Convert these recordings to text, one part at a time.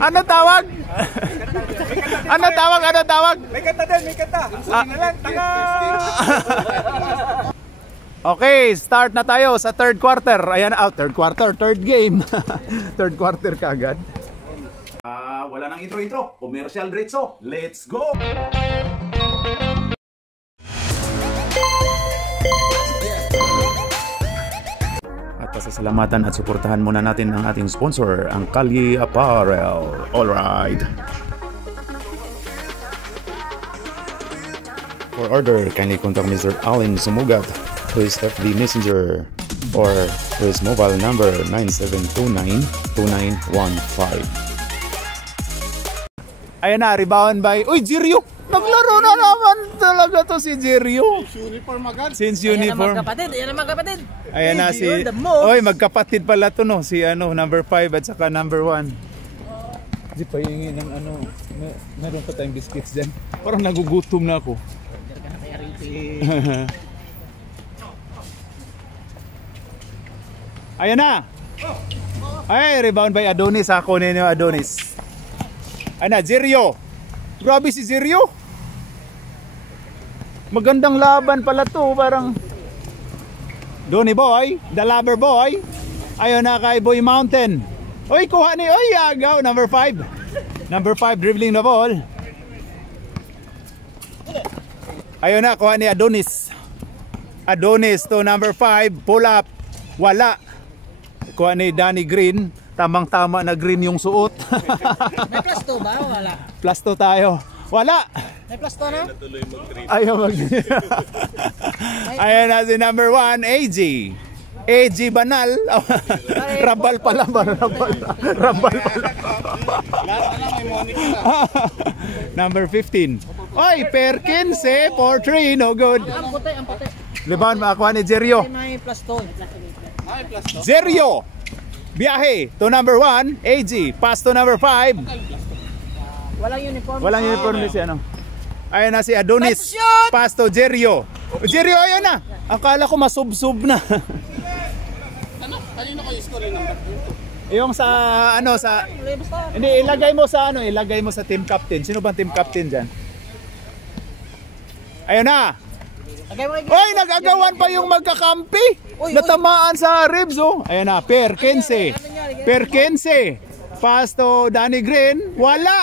Ano tawag? Ano tawag? Ano tawag? May kanta din, may kanta. Okay, start na tayo sa third quarter. Ayan, third quarter, third game. Third quarter kaagad. Wala nang intro-intro. Commercial diretso. Let's go! At pasasalamatan at suportahan muna natin ang ating sponsor, ang Kalye Apparel. Alright. For order, kindly contact Mr. Allen Sumugat to his FB Messenger or to his mobile number 9729-2915. Ayan na, rebound by... Uy, Jirio! Naglaro na naman talaga to si Jirio. Uniform agad. Since uniform. Ayan ang magkapatid. Ayan na si... Uy, magkapatid pala to no. Si number 5 at saka number 1. Hindi pa hingi ng meron pa tayong biscuits dyan. Parang nagugutom na ako. Ayan na. Ay, rebound by Adonis. Ako ninyo Adonis. Ayan na, Jirio. Grabe si Jirio. Magandang laban pala to. Parang Donny Boy, the lover boy. Ayun na kay Boy Mountain. Uy, kuha ni. Uy, agaw. Number 5. Number 5 dribbling the ball. Ayun na, kuha ni Adonis. Adonis to number 5. Pull up. Wala. Kuha ni Danny Green. Tamang-tama na green yung suot. May plus 2 ba? Wala. Plus 2 tayo. Wala. May plus 2 na? Ayaw mag... Ayan na si number 1, AG. AG Banal. Rabal pala ba? Rabal pala. Number 15. Oy, Perkins 4-3. No good. Ang puti, ang puti. Liban, makakuha ni Jerio. May plus 2. Jerio. Biyahe to number 1, AG. Pass to number 5. Walang uniform. Walang uniform si ano. Ayun na si Adonis. Pass to Jerio. Jerio, ayun na. Akala ko masubsob na. Ano? Kanino kayo score number 2? Yung sa ano sa hindi ilagay mo sa ano, ilagay mo sa team captain. Sino bang team captain diyan? Ayun na. Oy, nag-agawan pa yung magkakampi. Natamaan sa ribs oh. Ayun na, Perkins. Perkins. Pass to Danny Green. Wala.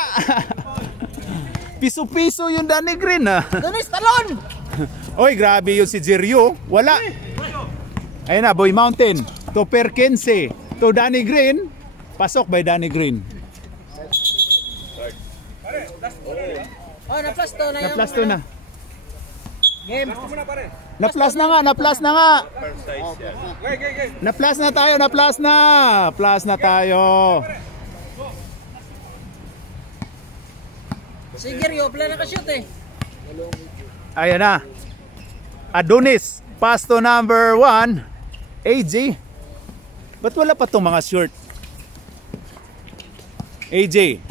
Piso-piso yung Danny Green ah. Donis talon. Oy, grabe yung si Jirio. Wala. Ayun na, Boy Mountain. To Perkins. To Danny Green. Pasok by Danny Green. Oh, na-plus 2 na yung... Na-plus 2 na. Game. Na-plus na nga, na-plus na nga. Na-plus na tayo, na-plus na. Plus na tayo. Sige, Rio, pala nakashoot eh. Ayan na. Adonis. Pass to number 1. AG. Ba't wala pa itong mga short? AJ.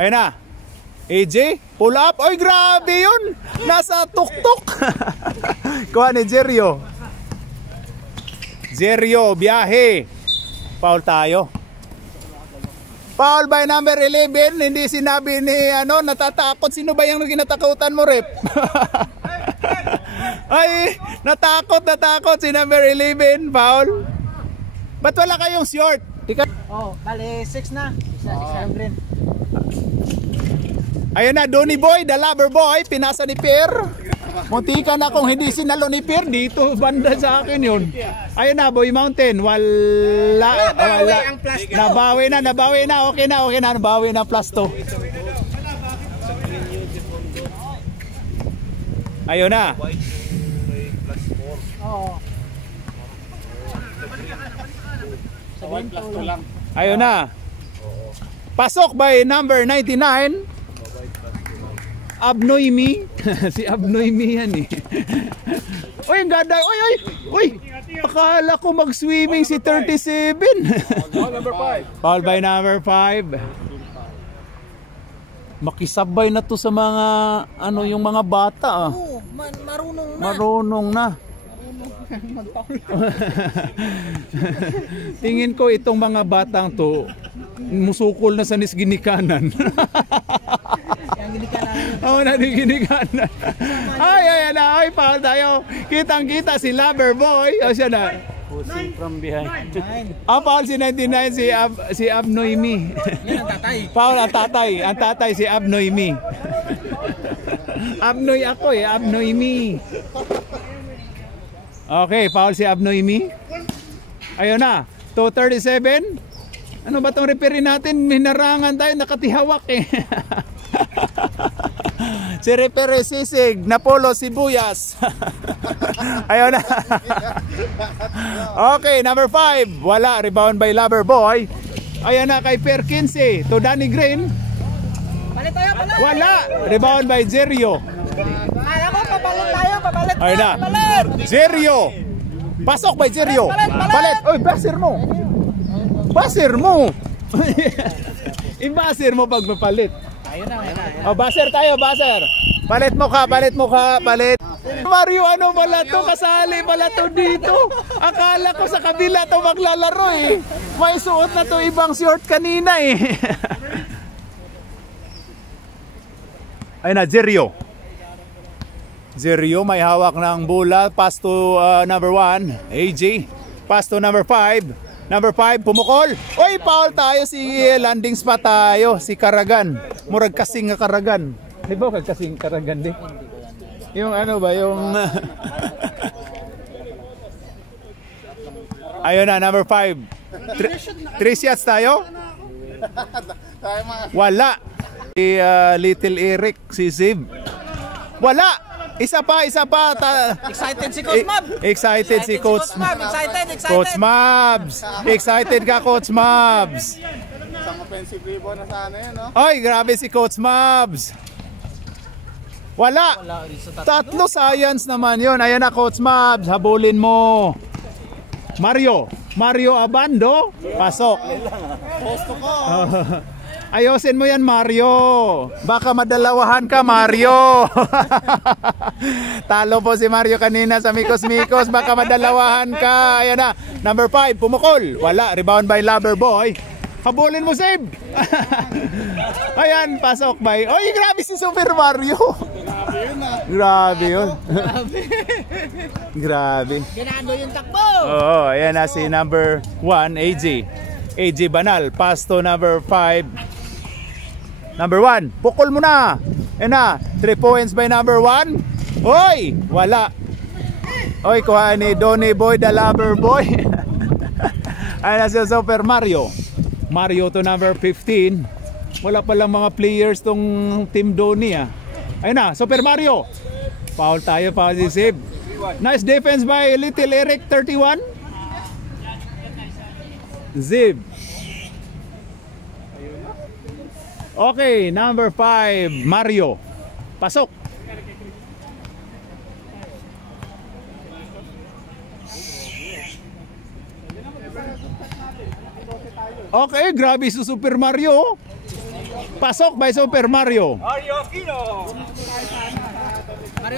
Ayan na. AJ, pull up. Oy, grabe yun. Nasa tuktok. Kuha ni Jerio. Jerio, biyahe. Foul tayo. Foul by number 11. Hindi sinabi ni ano, natatakot. Sino ba yung ginatakutan mo, rep? Ay, natakot si number 11. Foul. Ba't wala kayong short? Oh, bali 6 na. Isa yung green. Ayun na, Donny Boy, the lover boy, pinasa ni Per. Muntika na kung hindi sinalo ni Per, dito banda sa akin yun. Ayun na, Boy Mountain, wala. Nabawi na, okay na, nabawi na plus 2. Ayun na. Ayun na. Pasok by number 99. Abnoymi. Si Abnoymi yan eh. Uy, ang ganda. Uy. Akala ko mag-swimming si 37. Number 5. Foul by number 5. Makisabay na to sa mga ano yung mga bata ah. Oh, marunong na. Marunong na. Tingin ko itong mga batang to musukol na sa nisginikanan. Yang ginikanan. Oo, ginikanan. Ay, ay, foul tayo. Kitang-kita si Loverboy. O siya na. Pushing from behind. Foul si 99, si Abnoimi. Yan ang tatay. Foul ang tatay. Ang tatay si Abnoimi. Abnoy ako Abnoimi. Okay, foul si Abnoimi. Ayun na, 237. Ano ba itong referee natin? Minarangan tayo, nakatihawak Si referee Sisig, Napolo Sibuyas. Ayun na. Okay, number 5. Wala, rebound by Loverboy. Ayun na kay Per 15 to Danny Green. Palit tayo, palit. Wala, rebound by Zerio. Kala ko, papalit tayo, papalit. Ayun na. Zerio. Pasok by Zerio. Palit. Oy, basir mo. Basir mo. Ibasir mo pag mapalit. Ayun na. Oh, basir tayo, basir. Palit mo ka, palit. Mario, ano pala to? Kasali pala to dito. Akala ko sa kabila to maglalaro May suot na to ibang short kanina Ayun na, Zerio. Zerio may hawak ng bola. Pass to number 1, AJ. Pass to number 5. Number 5, pumukol. Oy, foul tayo. Si landing spot tayo. Si Karagan. Murag kasing Karagan. Di ba kasing Karagan di? Yung ano ba, yung... Ayun na, number 5. 3 shots tayo? Wala. Si Little Eric, si Ziv. Wala! Isa pa. Excited si Coach Mab. Excited si Coach Mab. Excited. Coach Mabs. Excited ka, Coach Mabs. Isang offensive rebound na sana yun, no? Ay, grabe si Coach Mabs. Wala. 3 science naman yun. Ayan na, Coach Mabs. Habulin mo. Mario Abando. Pasok. Posto ko. Ayosin mo yan, Mario. Baka madalawahan ka, Mario. Talo po si Mario kanina sa Mikos. Baka madalawahan ka. Ayan na. Number 5, pumukol. Wala. Rebound by Loverboy. Habulin mo, save. Ayan, pasok by. Oy, grabe si Super Mario. Grabe yun. Grabe. Ginado yung takbo. Oo, ayan na si number 1, AJ Banal. Pass to number 5. Number 1, pukol mo na. Ayan na, 3 points by number 1. Oy, wala. Oy, kuha ni Donny Boy, the Loverboy. Ayan na si Super Mario. Mario to number 15. Wala palang mga players tong Team Donny Ayun na, Super Mario. Foul tayo, foul si Sib. Nice defense by Little Eric, 31. Zib. Okay, number 5, Mario. Pasok. Okay, grabe si Super Mario. Pasok by Super Mario. Mario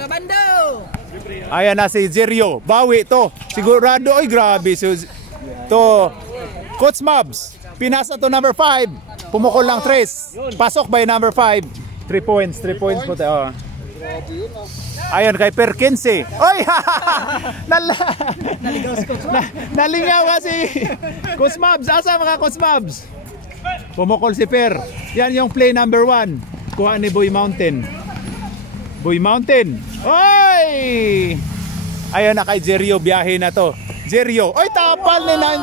Bando. Ayan na si Zerio. Bawi to. Sigurado. Ay, grabe. To Coach Mabs. Pinasa to number 5. Pumukol lang 3. Pasok by number 5. 3 points. 3 points po tayo. Ayan kay Perkins Oy! Nalingaw kasi Coach Mabs. Asa mga Coach Mabs? Pumukol si Per. Yan yung play number 1. Kuha ni Boy Mountain. Oy! Ayan na kay Zerio. Biyahe na to. Zerio. Oy, tapal nila.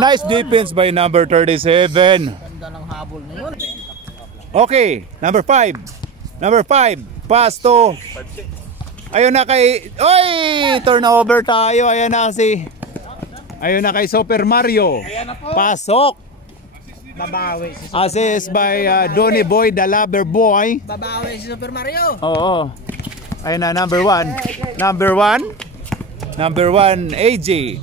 Nice defense by number 37. Ganda ng habol na yun. Okay, number 5. Pass to. Ayun na kay... Oy! Turnover tayo. Ayan na kay Super Mario. Pasok. Babawi si Assist by Donny Boy, the Loverboy. Babawi si Super Mario. Oo. Ayun na, number 1. Number 1, AJ.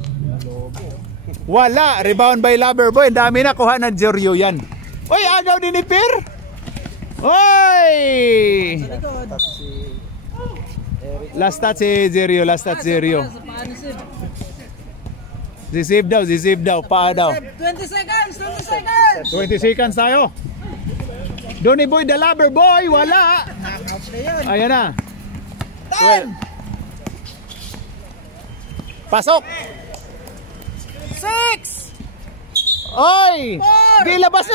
Wala. Rebound by Loverboy. Dami na kuha ng Zerio yan. Oy, agaw din ni Per. Oy! Last touch si Jerio, last touch Jerio. Zisave daw, paa daw. 20 seconds, 20 seconds. 20 seconds tayo. Donny Boy, the lover boy, wala. Knockout na yun. Ayan na. 10, Pasok. 6, Oy! 4, Ilabas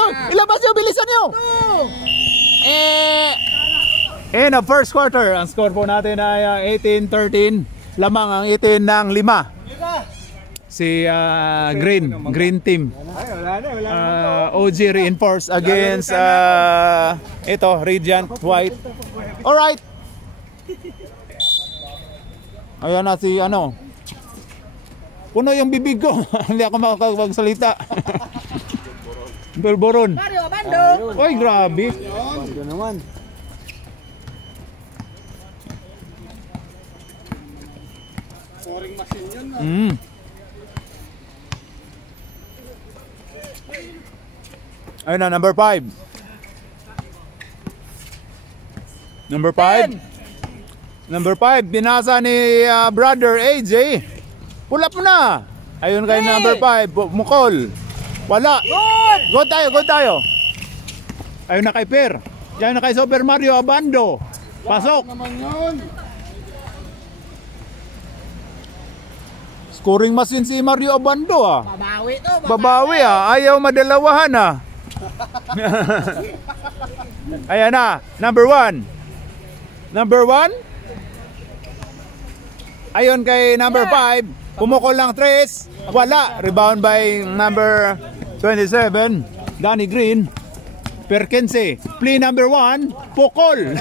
nyo, bilisan nyo. 2, In the first quarter, ang score po natin ay 18-13. Lamang ang itin ng 5. Si Green Team. OG reinforced against ito, Radiant White. Alright. Ayan na si ano. Puno yung bibig ko. Hindi ako makakapagsalita. Burburon. Mario Abando. Oy, grabe. Ito naman. Scoring machine yun. Ayun na, number 5. Number 5. Number 5, binasa ni brother AJ. Pull up mo na. Ayun kay number 5, Mukol. Wala. Good tayo. Ayun na kay Per. Ayun na kay Super Mario Abando. Pasok. Naman yun. Scoring machine si Mario Abando ah. Babawi to. Babawi ah. Ayaw madalawahan ah. Ayan na, number 1. Number 1. Ayon kay number 5, pumukol lang 3. Wala. Rebound by number 27, Danny Green. Perkinse. Play number 1, pukol.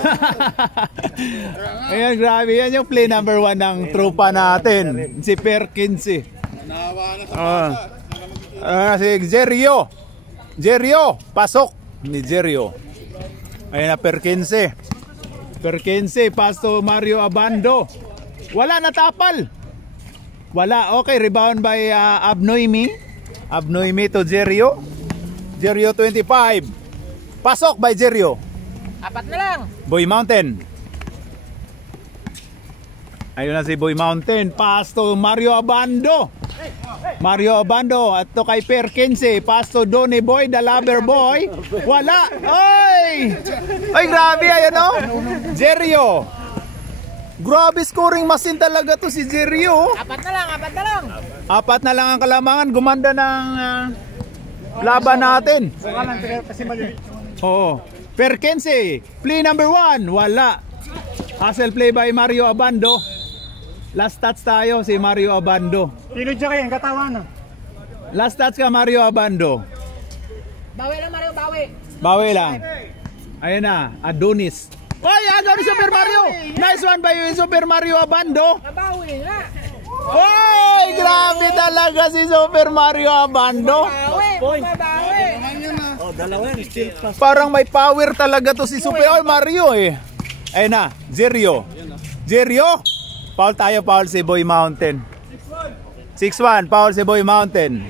Ayan, grabe. Yan yung play number 1 ng tropa natin. Si Perkinse. Nahawa na sa Si Jerio, pasok ni Jerio. Ayan na, Perkinse. Pasto Mario Abando. Wala, natapal. Wala, okay, rebound by Abnoimi to Jerio. Jerio 25. Pasok by Jerio. 4 na lang. Boy Mountain. Ayun na si Boy Mountain. Pasto Mario Abando. At to kay Perkinse. Pasto Donny Boy, the lover boy. Wala. Oy! Ay, grabe. Ayun o. Jerio. Grabe, scoring machine talaga to si Jerio. 4 na lang. 4 na lang ang kalamangan. Gumanda ng laban natin. Oo. Perkinse, play number 1. Wala. Hustle play by Mario Abando. Last touch tayo si Mario Abando. Pinod siya kayo, katawan. Last touch ka, Mario Abando. Bawi lang, Mario, bawi. Bawi lang. Ayun na, Adonis. Oy, agaw ni Super Mario. Nice one by Super Mario Abando. Nabawi nga. Oy, grabe talaga si Super Mario Abando. Bawi. Parang may power talaga to si Super Mario eh. Ayun na, Jerio. Foul tayo, foul si Boy Mountain. 6-1, foul si Boy Mountain.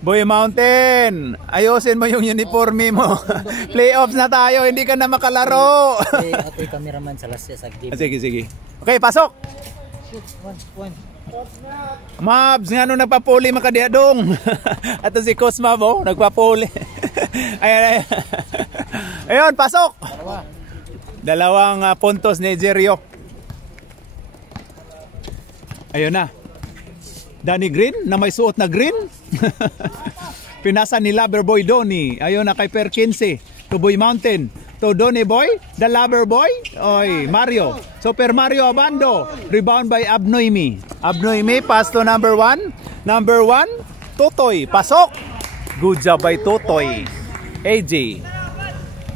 Boy Mountain, ayusin mo yung uniforme mo. Playoffs na tayo, hindi ka na makalaro. Ato'y cameraman sa last sa game. Sige. Okay, pasok. Mabs, nga nung nagpapuli makadiadong. At si Cosma mo, nagpapuli. Ayan. Ayun, pasok. Dalawang puntos ni Jerio. Ayun na. Danny Green na may suot na green. Pinasa ni Loverboy Donny. Ayun na kay Perkinse. To Boy Mountain. To Donny Boy. The Loverboy. Oy, Mario. Super Mario Abando. Rebound by Abnoimi. Pass to number 1. Number 1. Totoy. Pasok. Good job by Totoy. AJ.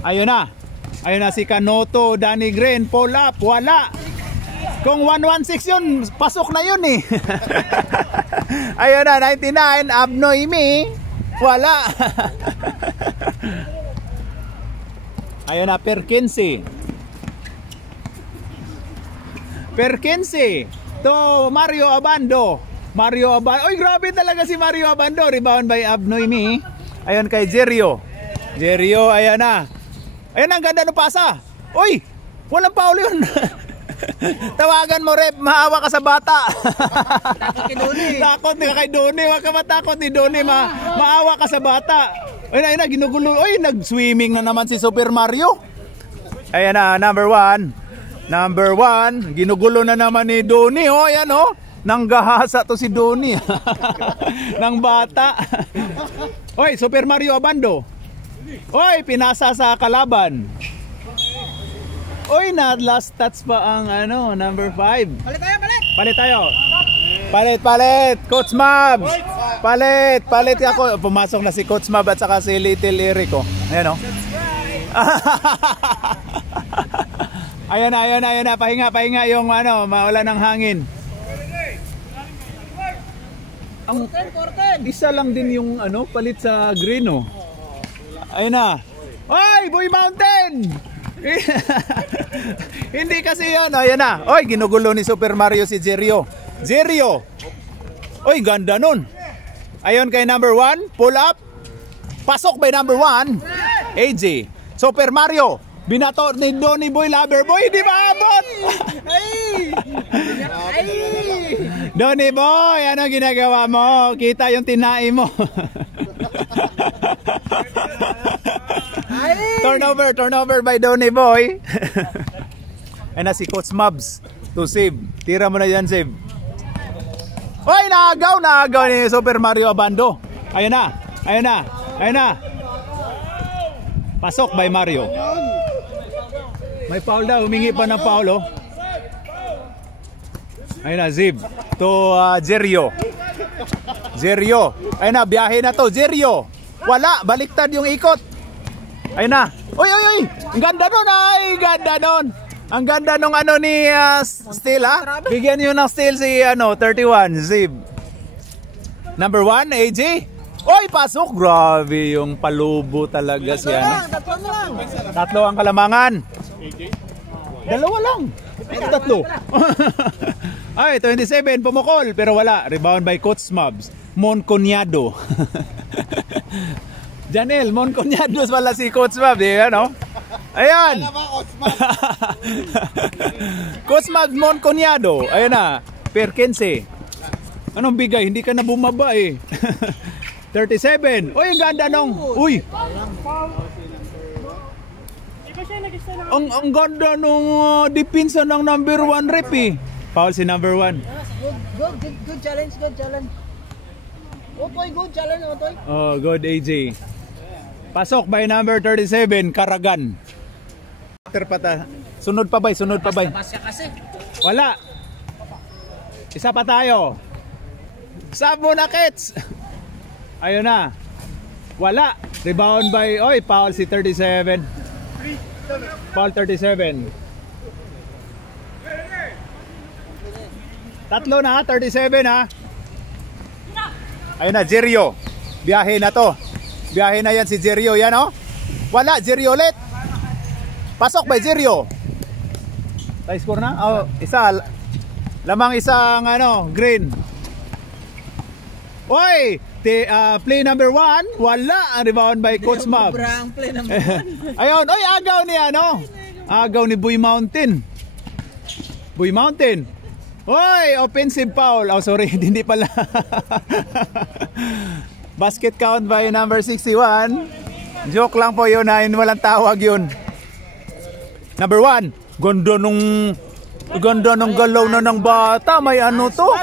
Ayun na si Kanoto. Danny Green. Pull up. Wala. Kung 116 yun, pasok na yun eh. Ayun na, 99, Abnoimi. Wala. Ayun na, Perkinse. To Mario Abando. Oy, grabe talaga si Mario Abando. Rebound by Abnoimi. Ayun kay Jerio, ayan na. Ayun, ang ganda ng pasa. Oy, walang foul yun. Tawagan mo, rep, maawa ka sa bata. Takot kay Doni. Takot ka kay Doni, wag ka matakot ni Doni, maawa ka sa bata. Ayun na, ginugulo. Oy, nag-swimming na naman si Super Mario. Ayan na, number 1. Number 1, ginugulo na naman ni Doni, oh, ayan oh. Nanggahasa to si Doni. Nang bata. Oy, Super Mario Abando. Oy, pinasa sa kalaban. Oy, na last touch pa ang ano, number 5. Palit tayo, palit. Palit tayo. Palit. Coach Mabs. Palit ako. Pumasok na si Coach Mab at saka si Little Eric, oh. Ayan oh. Ayan na. Pahinga yung ano, mawala ng hangin. Ang isa lang din yung ano, palit sa green, oh. Ayun na. Oy, Boy Mountain! Hindi kasi yun. Ayan na. Oy, ginugulo ni Super Mario si Jerio. Oy, ganda nun. Ayun kay number 1, pull up. Pasok by number 1, AJ. Super Mario, binato ni Donny Boy Loverboy, di ba abot? Donny Boy, ano ginagawa mo? Kita yung tinai mo. Turnover by Donny Boy. Ayun na si Coach Mabs to save. Tira mo na yan, save. Oy, naagaw ni Super Mario Abando. Ayun na. Pasok by Mario. May foul daw, humingi pa ng foul, oh. Ayun na, Zib to Jerio. Ayun na, biyahe na to, Jerio. Wala, baliktad yung ikot. Ayun na. Oy. Ang ganda nun. Ang ganda nung ano ni Steel, ha? Bigyan niyo ng Steel si 31, Zib. Number 1, AJ. Oy, pasok. Grabe yung palubo talaga siya. Tatlo ang kalamangan. Dalawa lang. Tatlo. Ay, 27, pumukol. Pero wala. Rebound by Coach Mabs. Monconiado. Janel, Monconiado wala si Coach Mabs. Ano? Ayan. Coach Mabs, Monconiado. Ayan na. Perkense. Anong bigay? Hindi ka na bumaba eh. 37. Uy, ang ganda nung. Uy. Ang ganda nung depensa ng number 1 rep eh. Foul si number 1. Good challenge. Otoy, good challenge, Otoy. Oh, good AJ. Pasok by number 37, Karagan. Sunod pa bay? Kasi. Wala. Isa pa tayo. Sabo na, Kets. Ayun na. Wala. Rebound by, foul si 37. Foul 37. Tatlo na, 37 ha. Ayun na, Jerio. Biyahe na to. Biyahe na yan si Jerio. Yan oh. Wala, Jerio ulit. Pasok by Jerio. Tie score na? Oh, isa. Lamang isang green. Oy! Play number 1, wala. Rebound by Coach Mabs. Play number 1. Ayun, oy, agaw ni Boy Mountain. Oy, offensive foul. Oh, sorry, hindi pala. Basket count by number 61. Joke lang po yun, walang tawag yun. Number 1, ganda nung galaw na ng bata. May ano to?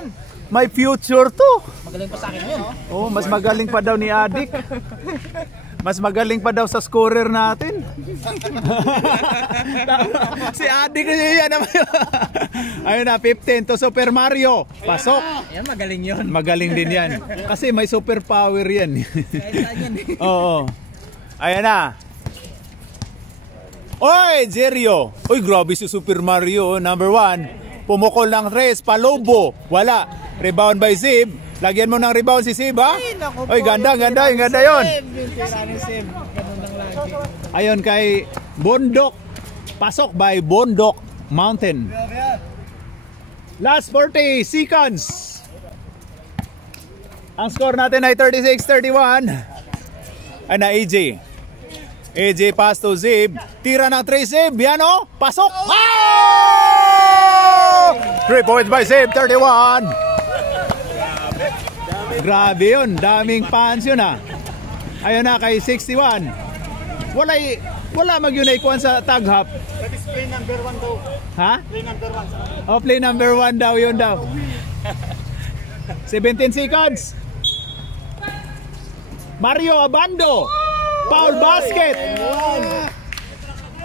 May future to. Magaling pa sa akin yun. Oh, mas magaling pa daw ni Adik. Mas magaling pa daw sa scorer natin. Si Adik yan naman. Ayun na, 15 to Super Mario. Pasok. Yan, magaling yun. Magaling din yan. Kasi may super power yan. Oo. Ayan na. Oy, Jerio. Oy, grabe si Super Mario. Number 1. Pumukol ng 3. Palobo. Wala. Rebound by Zib. Lagyan mo ng rebound si Zib, ha? Oy, ganda yun. Ayon kay Bondok. Pasok by Bondok Mountain. Last 40 seconds. Ang score natin ay 36-31. Ay na AJ. AJ pass to Zib. Tira ng 3 Zib. Yan o. Pasok. Oh! 3 points by Save, 31. Grabe yun, daming fans yun ah. Ayun na kay 61. Wala mag-unikuan sa tag hop. That is play number 1 daw. Ha? Play number 1. Oh, play number 1 daw, yun daw. 17 seconds. Mario Abando. Foul basket.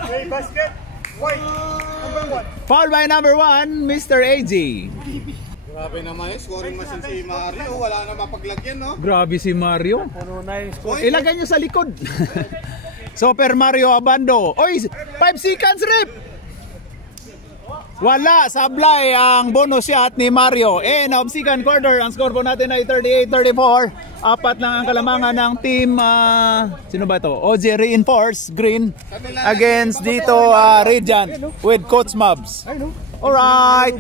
Play basket. White. Number 1. Foul by number 1, Mr. AG. Grabe naman yun. Scoring machine si Mario. Wala na mapaglagyan, no? Grabe si Mario. Puno na yung score. Ilagay nyo sa likod. Super Mario Abando. Oy, 5 seconds rip. Wala, sablay ang bonus shot ni Mario. And of second quarter, ang score po natin ay 38-34. Apat lang ang kalamangan ng team, sino ba to? OG Reinforce Green against dito Radiant with Coach Mobs. Alright.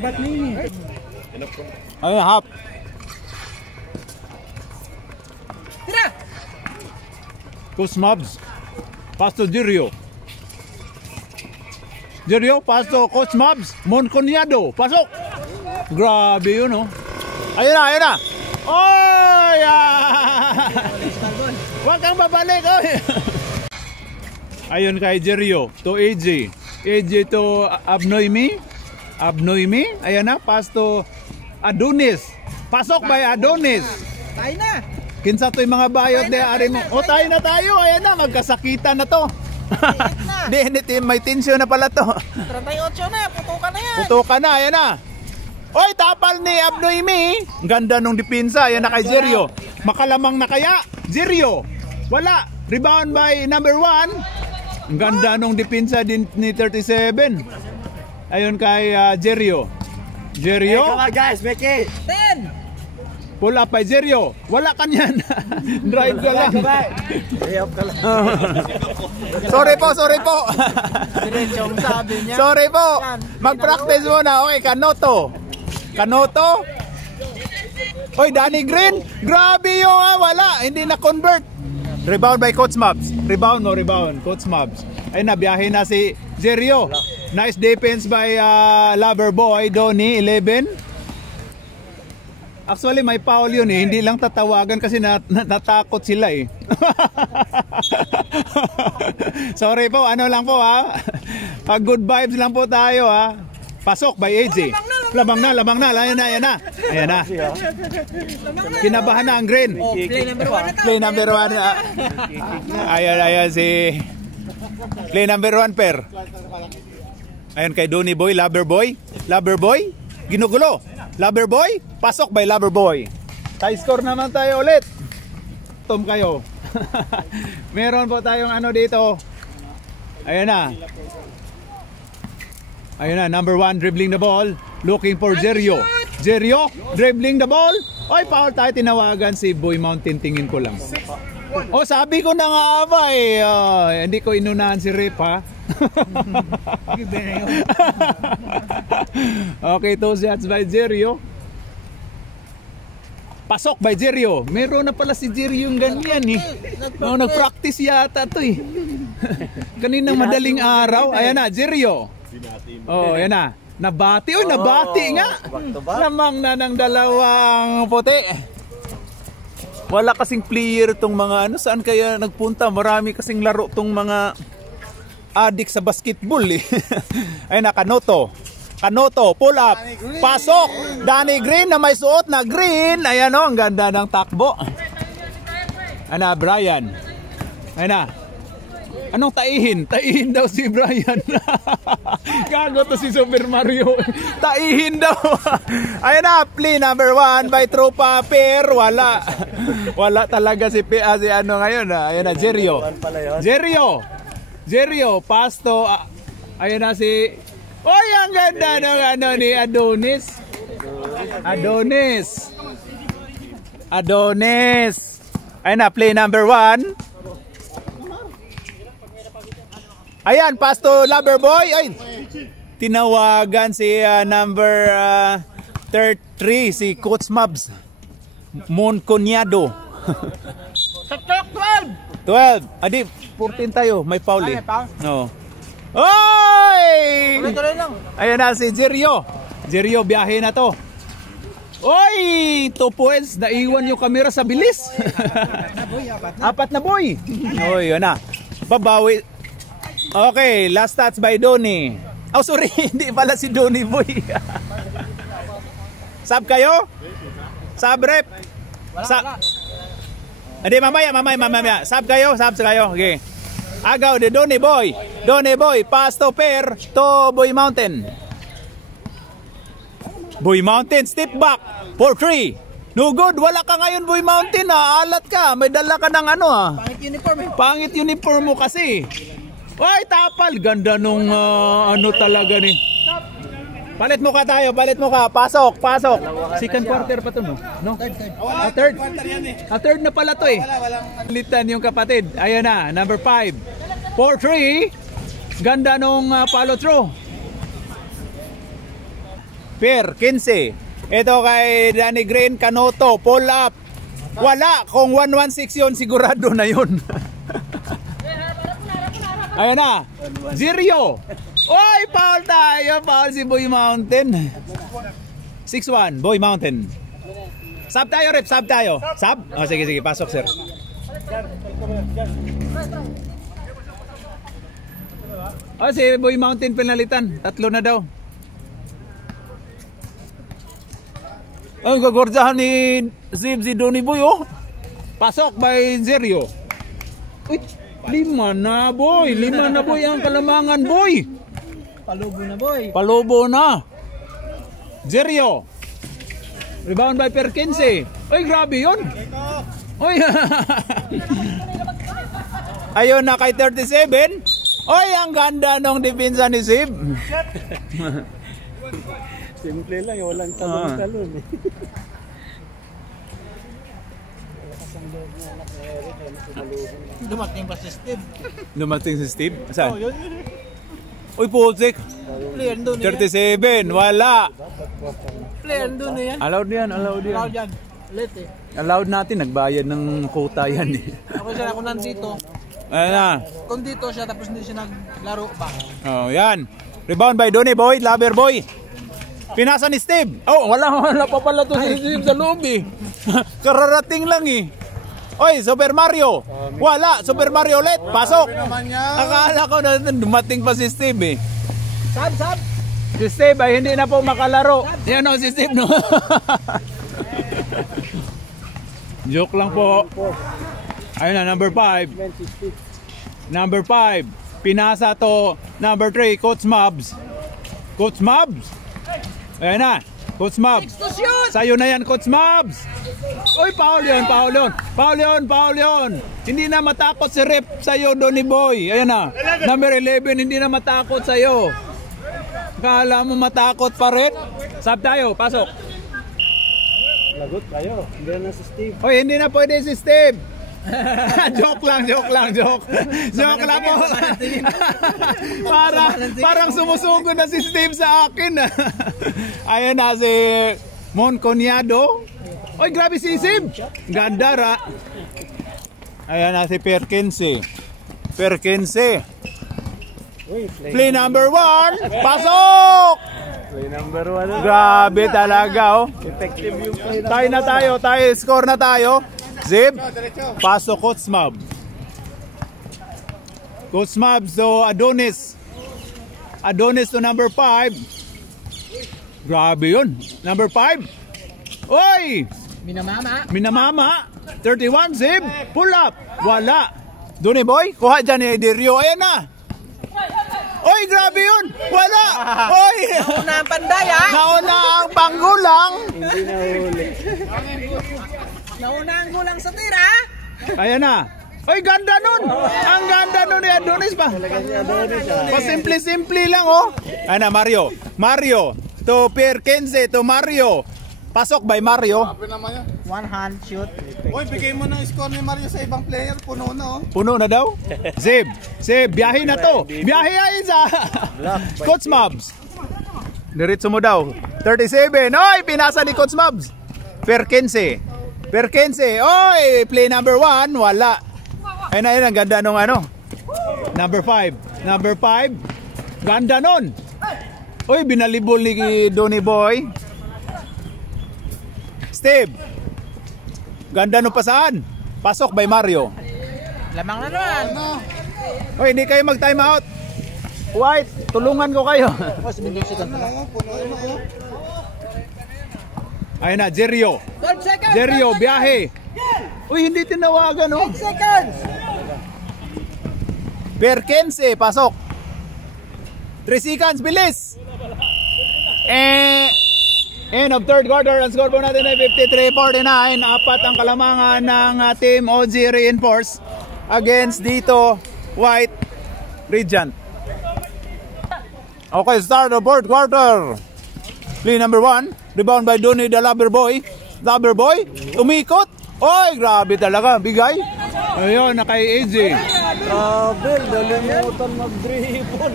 Ayun, hop. Coach Mobs. Pasto Jirio. Jirio, pasto Coach Mobs. Monconiado, pasok. Grabe yun, oh. Ayun na. Oy! Huwag kang babalik, oy. Ayun kay Jirio, to AJ. AJ to Abnoymi. Ayan na, pasto Adonis. Pasok by Adonis. Tayo na. Kinsa to yung mga bayot de ari mo. O tayo na tayo. Ayan na, magkasakitan na to. Di, may tensyon na pala to. 38 na, putukan na yan. Putukan na, ayan na. Oy, tapal ni Abnoymi. Ang ganda nung depensa. Ayan na kay Jirio. Makalamang na kaya? Jirio. Wala. Rebound by number 1. Ang ganda nung depensa din ni 37. Ayun kay Jirio. Jirio. Come on guys, make it. 10. Pull up by Jirio. Wala ka niyan. Drive ka lang. Layup ka lang. Sorry po. Diretsong sabi niya. Sorry po. Mag-practice muna. Okay, Kanoto. Oy, Danny Green. Grabe yung wala. Hindi na-convert. Rebound by Coach Mobs. Rebound. Coach Mobs. Ay, nabiyahe na si Jirio. Nice defense by Loverboy. Donnie, 11. Actually, may foul yun eh. Hindi lang tatawagan kasi natakot sila eh. Sorry po, ano lang po ha. Good vibes lang po tayo ha. Pasok by AJ. Lamang na. Ayan na. Kinabahan na ang Green. Oh, play number 1 na to. Play number 1. Ayan si play number 1 per. Ayan kay Donnie Boy, Loverboy. Ginugulo. Loverboy, pasok by Loverboy. Tie score naman tayo ulit. Tom kayo. Meron po tayong ano dito. Ayan na, number 1 dribbling the ball. Looking for Jirio. Dribbling the ball. Oy, foul tayo, tinawagan si Boy Mountain. Tingin ko lang. Oh, sabi ko na nga ba eh. Hindi ko inunahan si Rip ha. Okay, 2 shots by Jirio. Pasok by Jirio. Meron na pala si Jirio yung ganyan eh. Nag-practice yata to eh. Kaninang madaling araw. Ayan na, Jirio. Oh, ayan na. Nabati. Uy, nabati nga. Lamang na ng dalawang puti. Wala kasing player tong mga ano. Saan kaya nagpunta? Marami kasing laro tong mga adik sa basketball eh. Ayun na, Kanoto, pull up, pasok, Danny Green na may suot na green. Ayan o, ang ganda ng takbo. Ana, Brian. Ayun na. Anong taihin? Taihin daw si Brian. Gago to si Super Mario. Taihin daw. Ayun na, play number 1 by Tropa Per. Wala talaga si ano ngayon. Ayun na, Jirio, pasto. Ayun na si... Oy, ang ganda ng ano ni Adonis. Ayun na, play number 1. Ayan, pasto Loverboy. Ay, tinawagan si number 33, si Coach Mobs. Monconiado. 12. Adi, 14 tayo. May foul eh. No. Oy! Tuloy lang. Ayan na si Jirio. Zero, biyahe na to. Oy! 2 points. Naiwan yung camera sa bilis. Apat na boy. Oy, yun na. Babawi. Okay, last touch by Donnie. Oh, sorry. Hindi pala si Donnie boy. Sub kayo? Sub rep? Hindi, mamaya. Sub kayo? Okay. Agaw, de Donnie boy. Donnie boy, pass to pair to Boy Mountain. Boy Mountain, step back for 3. No good, wala ka ngayon Boy Mountain ha. Alat ka, may dala ka ng ano ha. Pangit uniform eh. Pangit uniform mo kasi. Ay, tapal. Ganda nung ano talaga ni. Palit mo ka tayo, pasok. Second quarter pa to, no? Third. Third na pala to eh. Litan yung kapatid. Ayan na, number 5. 4-3. Ganda nung follow through. Pair, 15. Ito kay Danny Green, Canoto, pull up. Wala, kung 116 yun, sigurado na yun. Ayan na, Zero. Oy, foul tayo. Foul si Boy Mountain. 6-1, Boy Mountain. Sub tayo, rep. Sub. Oh, sige. Pasok, sir. Oh, si Boy Mountain penalitan. 3 na daw. Ang gagordahan ni si Donnie Boy, oh. Pasok by Zero. Uy, 5 na, boy. 5 na, boy, ang kalamangan, boy. Palubo na boy. Palubo na. Zero. Rebound by Perkins eh. Ay, grabe yun. Oy. Ayun na kay 37. Oy, ang ganda nung depensa ni Sib. Simple lang, walang talon-talon eh. Dumating si Steve. Saan? Uy, putik. 37, wala. Player doon na yan. Allowed yan. Allowed yan. Late eh. Allowed natin, nagbayad ng quota yan eh. Ako nandito. Ayan na. Kung dito siya tapos hindi siya naglaro pa. Oh, yan. Rebound by Donnie Boy, Lover Boy. Pinasa ni Steve. Oh, wala pa pala to si Steve sa loob eh. Kararating lang eh. Oy, Super Mario. Wala, Super Mario ulit. Pasok. Akala ko na dumating pa si Steve eh. Sab. Si Steve ay hindi na po makalaro. Yan o si Steve no. Joke lang po. Ayun na, number 5. Number 5. Pinasa to number 3, Coach Mobs. Ayun na, Coach Mobs. Sa'yo na yan, Coach Mobs. Uy, foul yun. Hindi na matakot si rep sa'yo, Donnie Boy. Ayun na, number 11, hindi na matakot sa'yo. Kala mo matakot pa rin? Sab tayo, pasok. Lagot kayo, hindi na si Steve. Hoy, hindi na pwede si Steve. Joke lang po. Parang sumusugo na si Steve sa akin. Ayan na si Mon Conyado. Oy, grabe si Steve. Gandara. Ayan na si Perkins. Play number 1. Pasok! Play number 1. Grabe talaga, oh. Effective yung play. Tayo. Score na tayo. Zib, pasok Coach Mob. Coach Mob to Adonis. Adonis to number 5. Grabe yun. Number 5. Oy! Minamama. 31, Zib. Pull up. Wala. Donnie Boy, kuha dyan ni Dirio. Ayan na. Oy, grabe yun. Wala. Oy. Nauna ang panday ha. Nauna ang panggulang. Hindi na huli. Nauna ang gulang sa tira. Ayan na. Oy, ganda nun. Ang ganda nun ni Adonis pa. Pasimple-simple lang, oh. Ayan na, Mario. To Perkins, to Mario. Pasok by Mario. Sabi naman yan. One hand shoot. Uy, bigay mo ng score ni Mario sa ibang player. Puno na, oh. Puno na daw? Zib, biyahe na to. Biyahe ay sa Coach Mobs. Diretso mo daw. 37. Oy, pinasa ni Coach Mobs. Perkins. Oy, play number 1. Wala. Ayun, ang ganda nung ano. Number 5. Ganda nun. Uy, binalibol ni Donny Boy. Steve. Ganda no pasaan. Pasok by Mario. Lamang na naman. Uy, hindi kayo mag-time out. White, tulungan ko kayo. Ayun na, Jerio. 12 seconds. Jerio, biyahe. Uy, hindi tinawagan, no? 8 seconds. Perkense, pasok. 3 seconds, bilis. End of third quarter, ang score po natin ay 53-49. Apat ang kalamangan ng Team OG Reinforce against dito White Regent. Okay, start the fourth quarter. Play number 1. Rebound by Donny the Lover Boy. Lover Boy, umikot. Oy, grabe talaga, bigay. Ayun, na kay AJ. Grabe, dalimutan mag-dribble.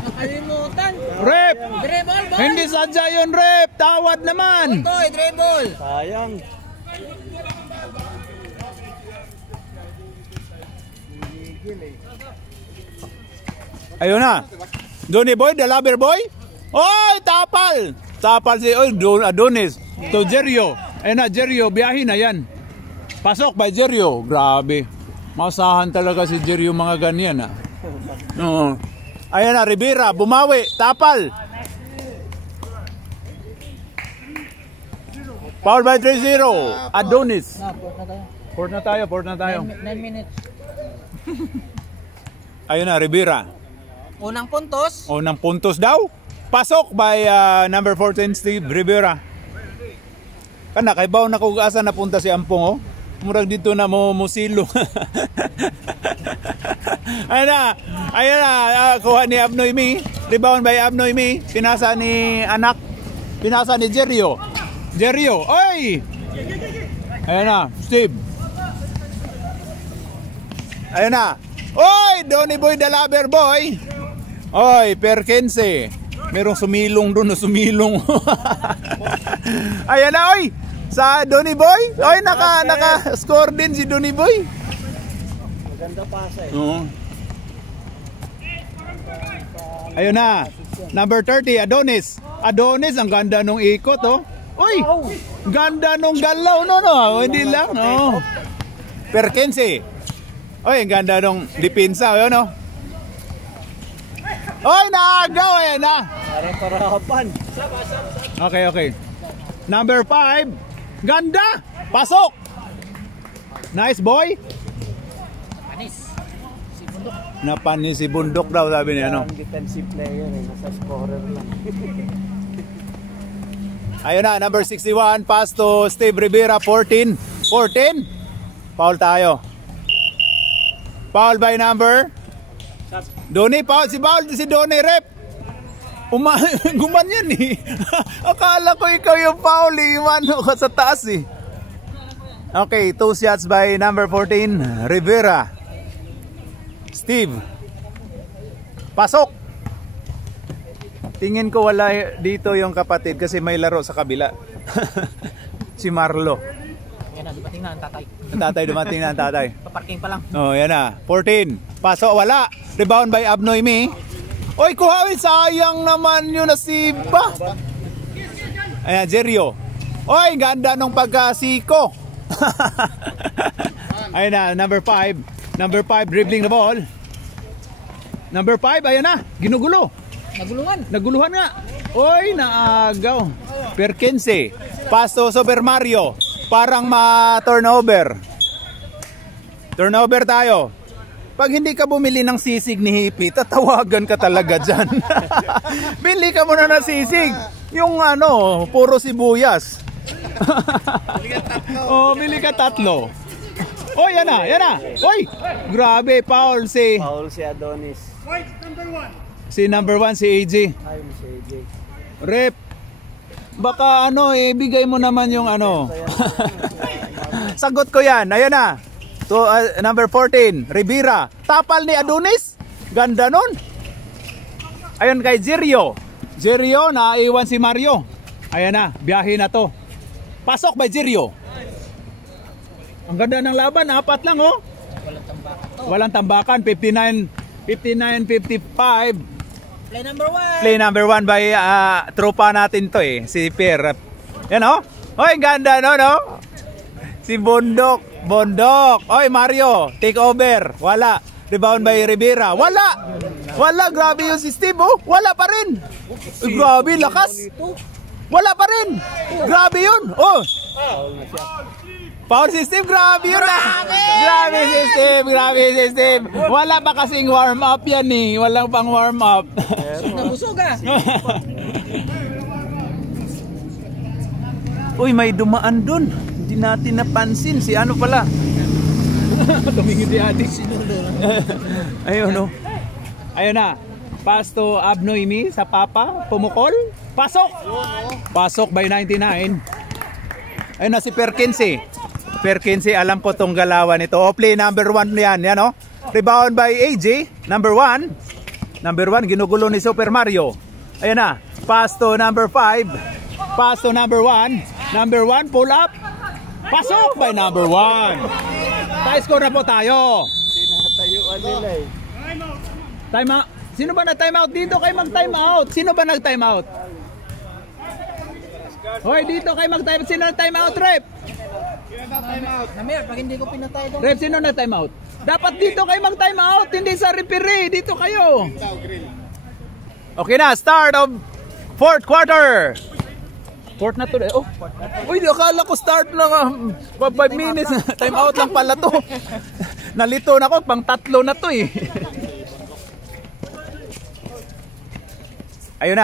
Nakalimutan. Rep! Dribble, boy. Hindi sadya yun, Rep. Tawad naman. Toy, dribble. Sayang. Ayun na. Donny Boy, the Lover Boy. Oy, tapal. Tapal si Adonis. To Jerio. Ayun na, Jerio, biyahin na yan. Pasok by Jerio. Grabe. Masahan talaga si Jerio mga ganyan, ha. Oo. Ayun na, Rivera, bumawi. Tapal. Foul by 3-0. Adonis. Port na tayo. 9 minutes. Ayun na, Rivera. Unang puntos. Unang puntos daw. Pasok by number 14, Steve Rivera. Kana, kay baw na kung asa napunta si Ampong, oh. Murag dito na mo musilo. Ayun na, kuha ni Abnoy Mi. Rebound by Abnoy Mi. Pinasa ni Anak. Pinasa ni Jerio. Jerio, oy! Ayun na, Steve. Ayun na. Oy, Donny Boy the Lover Boy. Oy, Perkense. Merong sumilong doon, sumilong. Ayan na, oy. Sa Donny Boy. Oy, naka-score din si Donny Boy. Maganda pasa eh. Oo. Ayun na. Number 30, Adonis. Adonis, ang ganda nung ikot, oh. Uy, ganda nung galaw, no. Hindi lang, oh. Perkense. Oy, ang ganda nung depensa, yun, no. Oy, naagaw, ayan na. Para-parapan. Okay. Number 5. Ganda. Pasok. Nice boy. Napanis si Bundok daw, sabi niya, no. Ang defensive player eh. Nasa scorer lang. Ayun na, number 61. Pass to Steve Rivera. 14. Foul tayo. Foul by number Donny. Foul si Donny, rep. Gumanyan eh. Akala ko ikaw yung foul eh. Umano ka sa taas eh. Okay, 2 shots by number 14, Rivera. Steve. Pasok. Tingin ko wala dito yung kapatid kasi may laro sa kabila. Si Marlo. Yan na, dumating na ang tatay. Dumating na ang tatay. Paparking pa lang. Oh, yan na. 14. Pasok, wala. Rebound by Abnoy Mi. Oy, kuhawin, sayang naman yun na si Ba. Ayan, Jerio. Oy, ganda nung pagkasiko. Ayan na, number 5. Number 5, dribbling the ball. Number 5, ayan na, ginugulo. Naguluhan nga. Oy, naagaw. Perkense. Paso Super Mario. Parang ma-turnover. Turnover tayo. Pag hindi ka bumili ng sisig ni Hippie, tatawagan ka talaga dyan. Bili ka muna ng sisig. Yung ano, puro sibuyas. Oh, bili ka 3. Oh, yan na. Oy, grabe, foul si Adonis. Si number 1, si AJ. Ayun si AJ. Rep, baka ano, bigay mo naman yung ano. Sagot ko yan. Ayan na. So, number 14, Rivera. Tapal ni Adonis. Ganda nun. Ayun kay Jerio. Jerio, naiwan si Mario. Ayan na, biyahe na to. Pasok by Jerio. Ang ganda ng laban, 4 lang, oh. Walang tambakan. 59-55. Play number 1. Play number 1 by tropa natin to eh, si Per. Yan oh. Oy, ganda no? Si Bondok. Oy, Mario, take over. Wala. Rebound by Rivera. Wala, grabe yung si Steve oh. Wala pa rin. Grabe, lakas. Wala pa rin. Grabe yun. Oh. Foul system, grabe yun ah. Grabe system. Wala pa kasing warm up yan eh. Walang pang warm up. Nabusog ah. Uy, may dumaan dun. Hindi natin napansin. Si ano pala? Tumingin si ate. Ayun oh. Ayun na. Pass to Abnoimi sa Papa. Pumukol. Pasok by 99. Ayun na si Perkins. Alam ko tong galawan ito. O, play number 1 yan. Yan o. Rebound by AJ. Number 1. Ginugulo ni Super Mario. Ayun na. Pass to number 5. Pass to number 1. Number 1 pull up. Pasok by number 1. Tie-score na po tayo. Tinatayuan nila eh. Time out. Sino ba nag-time out dito? Kayo mag-time out. Sino ba nag-time out? Hoy, dito kayo mag-time out. Sino nag-time out, Rep? Namir, pag hindi ko pinatay doon. Rep, sino nag-time out? Dapat dito kayo mag-time out. Hindi sa referee. Dito kayo. Okay na, start of 4th quarter. Fourth na to. Oh. Uy, akala ko start na 5 minutes. Time out lang pala to. Nalito na ko, pang 3 na to eh. Ayun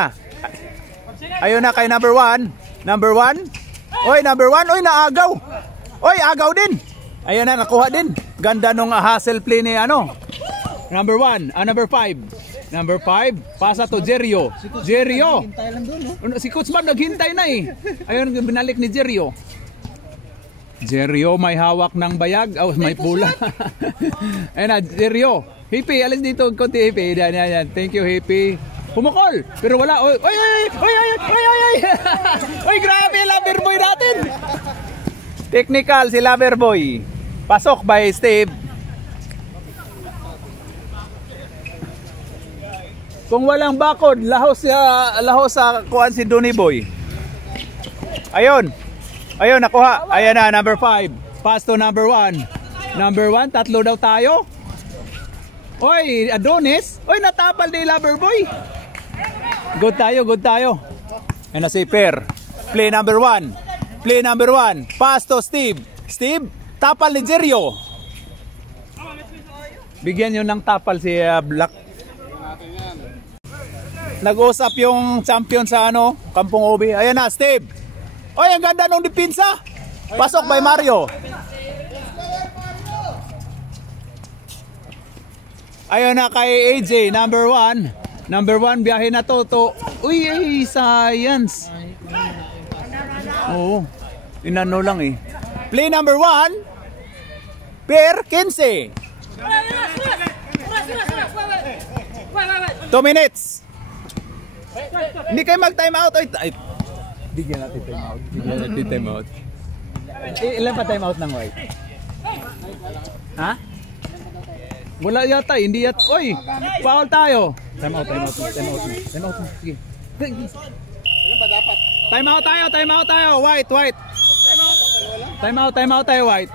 na kay number 1. Oy, number 1. Oy, naagaw. Oy, agaw din. Ayun na, nakuha din. Ganda nung hustle play ni ano. Number 1, number 5. Number 5, pasa to Jerio. Si Coach Man naghintay na eh. Ayun, binalik ni Jerio. May hawak ng bayag. Oh, may pula. Ayun na, Jerio. Hippie, alis dito konti Hippie. Yan. Thank you, Hippie. Pumukol, pero wala. Oy. Oy, grabe, Loverboy natin. Technical si Loverboy. Pasok by Steve. Kung walang bakod, lahos sa kuan si Donny Boy. Ayun, nakuha. Ayan na, number 5. Pass to number 1. Number 1, 3 daw tayo. Oy, Adonis. Oy, natapal ni Loverboy. Good tayo. Ayan na si Per. Play number 1. Pass to Steve. Tapal ni Jerio. Bigyan nyo ng tapal si Black. Nag-usap yung champion sa Kampong Obi. Ayan na, Steve. Oy, ang ganda nung dipinsa. Pasok by Mario. Ayun na kay AJ, number 1. Number 1, biyahe na to. Uy, science. Oo. Inano lang eh. Play number 1. Per 15. 2 minutes. Hindi kayo mag-time out. Bigyan natin time out. Ilan pa time out ng White? Ha? Wala yata, hindi yata. Oy, foul tayo. Time out. Sige. Time out tayo. White. Time out tayo, White.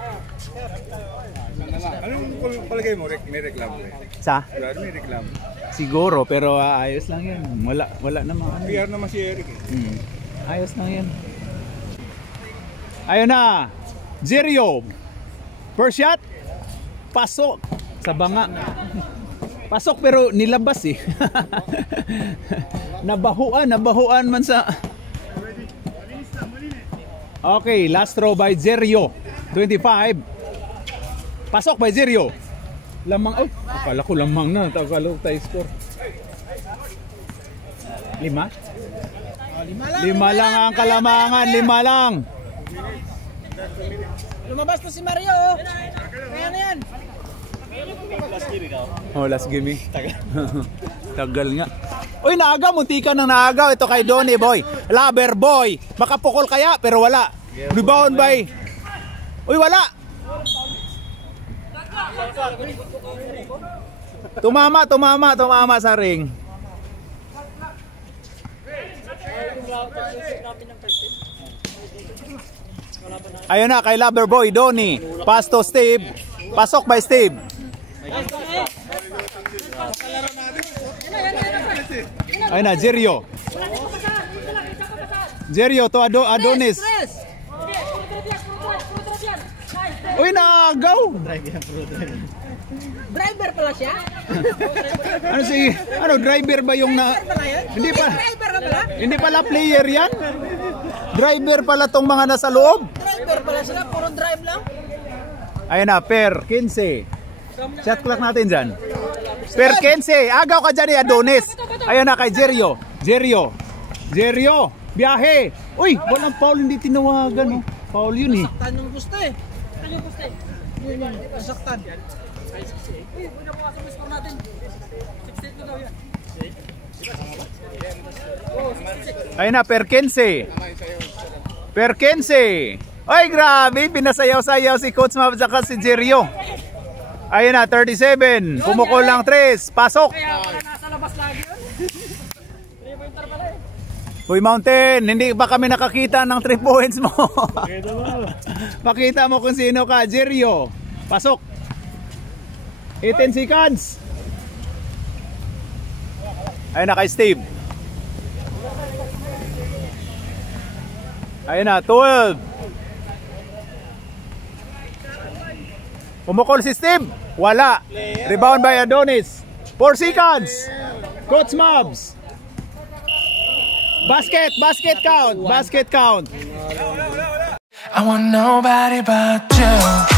Anong palagay mo? May reklamo eh. Sa? May reklamo. Siguro, pero ayos lang yan. Wala naman. PR naman si Eric eh. Ayos lang yan. Ayun na. Jerio. First shot. Pasok. Sa banga. Pasok pero nilabas eh. Nabahuan man sa... Okay, last throw by Jerio. 25. Pasok by Jerio. Lamang. Oh, akala ko lamang na. Akala ko tayo score. 5? 5 lang ang kalamangan. 5 lang. Lumabas na si Mario. Kaya na yan. Oh, last game. Tagal nga. Uy, naagaw. Muntikan ng naagaw. Ito kay Donny Boy. Loverboy. Makapukol kaya pero wala. Rebound by. Uy, wala. Tumama sa ring. Ayun na, kay Loverboy, Donnie. Pass to Steve. Pasok by Steve. Ayun na, Jerio. Jerio to Adonis. Uy, naagaw. Driver pala siya? Driver ba yung na... Hindi pa. Driver ka pala? Hindi pala player yan. Driver pala tong mga nasa loob. Driver pala sila, puro drive lang. Ayun na, per 15. Shot clock natin dyan. Per 15. Agaw ka dyan ni Adonis. Ayun na kay Jerio. Jerio. Biyahe. Uy, walang foul, hindi tinawagan. Oh. Foul yun eh. Saktan yung gusto eh. Ano yung gusto eh? Yun, saktan. Ayun na, per 15. Per 15. Ay, grabe. Pinasayaw-sayaw si Coach Mab at si Jerio. Ayun na, 37. Pumukol lang 3. Pasok. Kaya pala nasa labas lagi yun. 3-pointer pala eh. Uy, Mountain, hindi ba kami nakakita ng 3 points mo? Pakita mo kung sino ka, Jerio. Pasok. 18 seconds. Ayun na kay Steve. Ayun na, 12. Pumukol si Steve. Wala. Rebound by Adonis. 4 seconds. Coach Mobs. Basket count. I want nobody but you.